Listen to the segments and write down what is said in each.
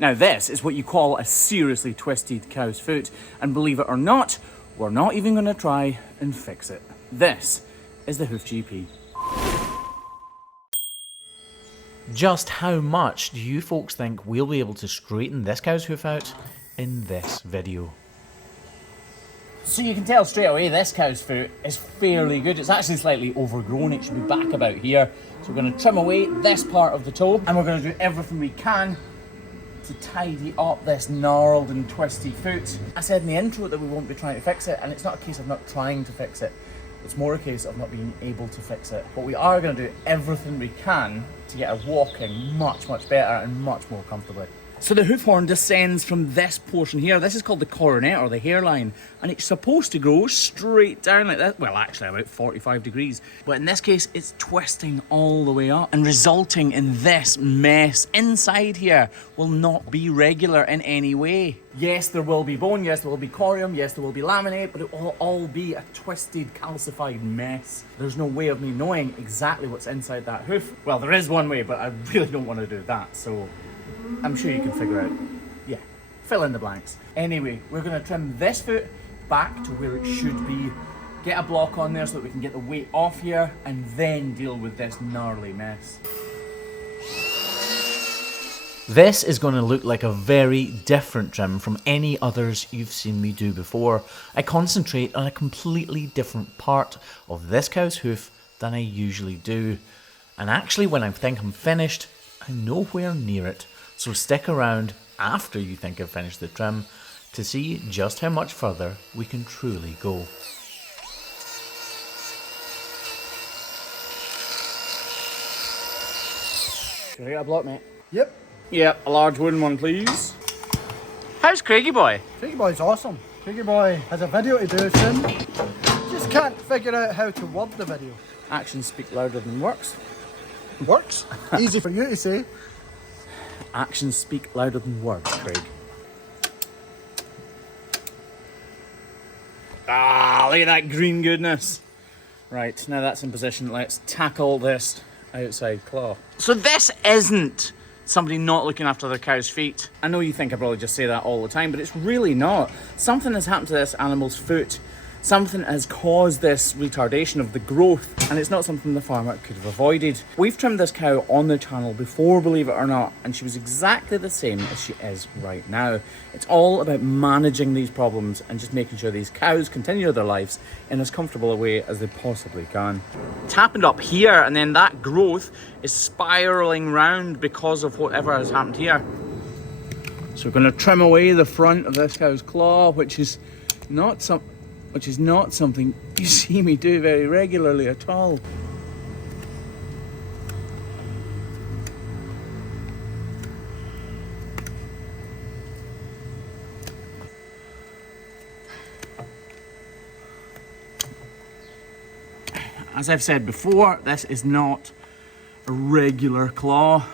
Now this is what you call a seriously twisted cow's foot, and believe it or not, we're not even going to try and fix it. This is the Hoof GP. Just how much do you folks think we'll be able to straighten this cow's hoof out in this video? So you can tell straight away this cow's foot is fairly good. It's actually slightly overgrown. It should be back about here. So we're going to trim away this part of the toe, and we're going to do everything we can to tidy up this gnarled and twisty foot. I said in the intro that we won't be trying to fix it, and it's not a case of not trying to fix it. It's more a case of not being able to fix it. But we are going to do everything we can to get her walking much better and much more comfortably. So the hoof horn descends from this portion here. This is called the coronet, or the hairline, and it's supposed to go straight down like that. Well, actually about 45 degrees. But in this case, it's twisting all the way up and resulting in this mess. Inside here will not be regular in any way. Yes, there will be bone, yes, there will be corium, yes, there will be laminate, but it will all be a twisted, calcified mess. There's no way of me knowing exactly what's inside that hoof. Well, there is one way, but I really don't want to do that, so I'm sure you can figure out, yeah, fill in the blanks. Anyway, we're going to trim this foot back to where it should be, get a block on there so that we can get the weight off here, and then deal with this gnarly mess. This is going to look like a very different trim from any others you've seen me do before. I concentrate on a completely different part of this cow's hoof than I usually do. And actually, when I think I'm finished, I'm nowhere near it. So stick around after you think I've finished the trim to see just how much further we can truly go. Can I get a block, mate? Yep. Yep, a large wooden one, please. How's Craigie boy? Craigie boy's awesome. Craigie boy has a video to do soon. Just can't figure out how to word the video. Actions speak louder than words. Works? Easy for you to say. Actions speak louder than words, Craig. Ah, look at that green goodness. Right, now that's in position, let's tackle this outside claw. So this isn't somebody not looking after their cow's feet. I know you think I probably just say that all the time, but it's really not. Something has happened to this animal's foot. Something has caused this retardation of the growth, and it's not something the farmer could have avoided. We've trimmed this cow on the channel before, believe it or not, and she was exactly the same as she is right now. It's all about managing these problems and just making sure these cows continue their lives in as comfortable a way as they possibly can. It's happened up here, and then that growth is spiraling round because of whatever has happened here. So we're going to trim away the front of this cow's claw, which is not something you see me do very regularly at all. As I've said before, this is not a regular claw.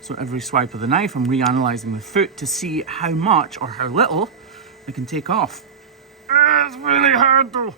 So every swipe of the knife, I'm reanalyzing the foot to see how much or how little I can take off. It's really hard though.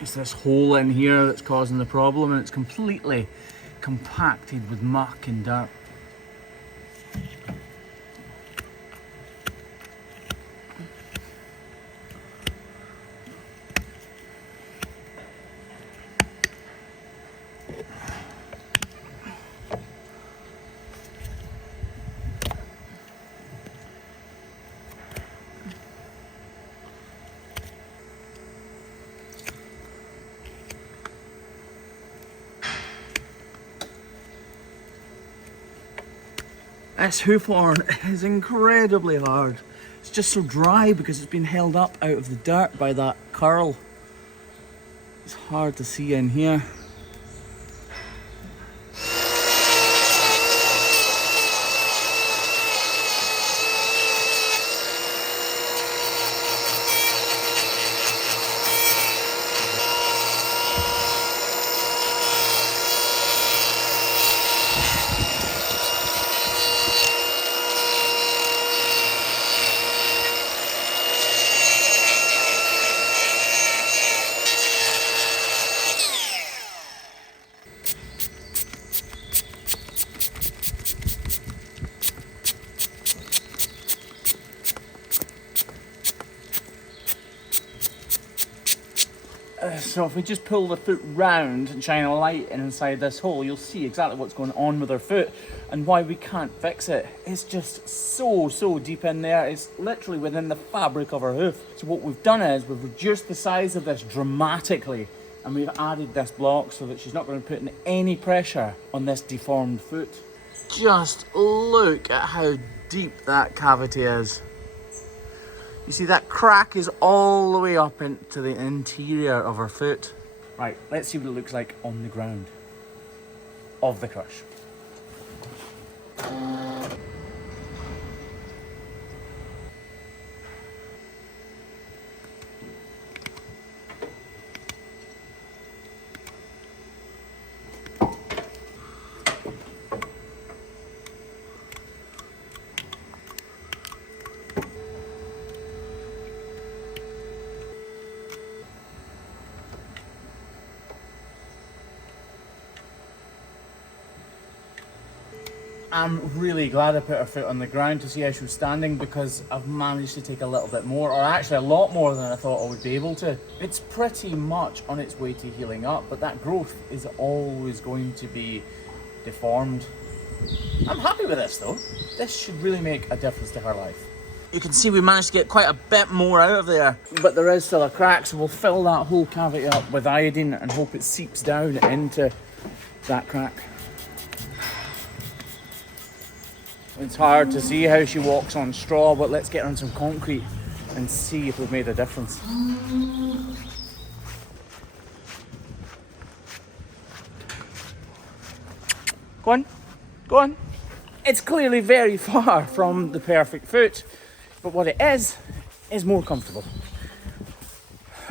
It's this hole in here that's causing the problem, and it's completely compacted with muck and dirt. This hoof horn is incredibly hard. It's just so dry because it's been held up out of the dirt by that curl. It's hard to see in here. So if we just pull the foot round and shine a light in inside this hole, you'll see exactly what's going on with our foot and why we can't fix it. It's just so deep in there. It's literally within the fabric of our hoof. So what we've done is we've reduced the size of this dramatically, and we've added this block so that she's not going to put in any pressure on this deformed foot. Just look at how deep that cavity is. You see that crack is all the way up into the interior of her foot. Right, let's see what it looks like on the ground of the crush. I'm really glad I put her foot on the ground to see how she was standing, because I've managed to take a little bit more, or actually a lot more than I thought I would be able to. It's pretty much on its way to healing up, but that growth is always going to be deformed. I'm happy with this though. This should really make a difference to her life. You can see we managed to get quite a bit more out of there, but there is still a crack, so we'll fill that whole cavity up with iodine and hope it seeps down into that crack. It's hard to see how she walks on straw, but let's get her on some concrete and see if we've made a difference. Go on, go on. It's clearly very far from the perfect foot, but what it is more comfortable.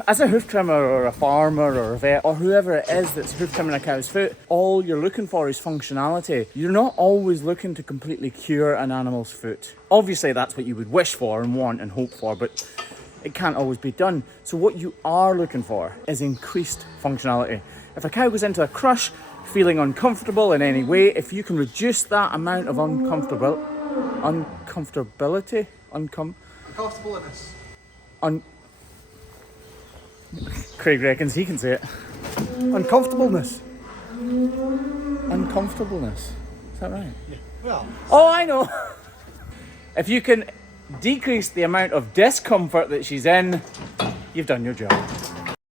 As a hoof trimmer or a farmer or a vet or whoever it is that's hoof trimming a cow's foot, all you're looking for is functionality. You're not always looking to completely cure an animal's foot. Obviously that's what you would wish for and want and hope for, but it can't always be done. So what you are looking for is increased functionality. If a cow goes into a crush feeling uncomfortable in any way, if you can reduce that amount of uncomfortability, Craig reckons he can say it. Uncomfortableness. Uncomfortableness. Is that right? Yeah. Well. Oh, I know. If you can decrease the amount of discomfort that she's in, you've done your job.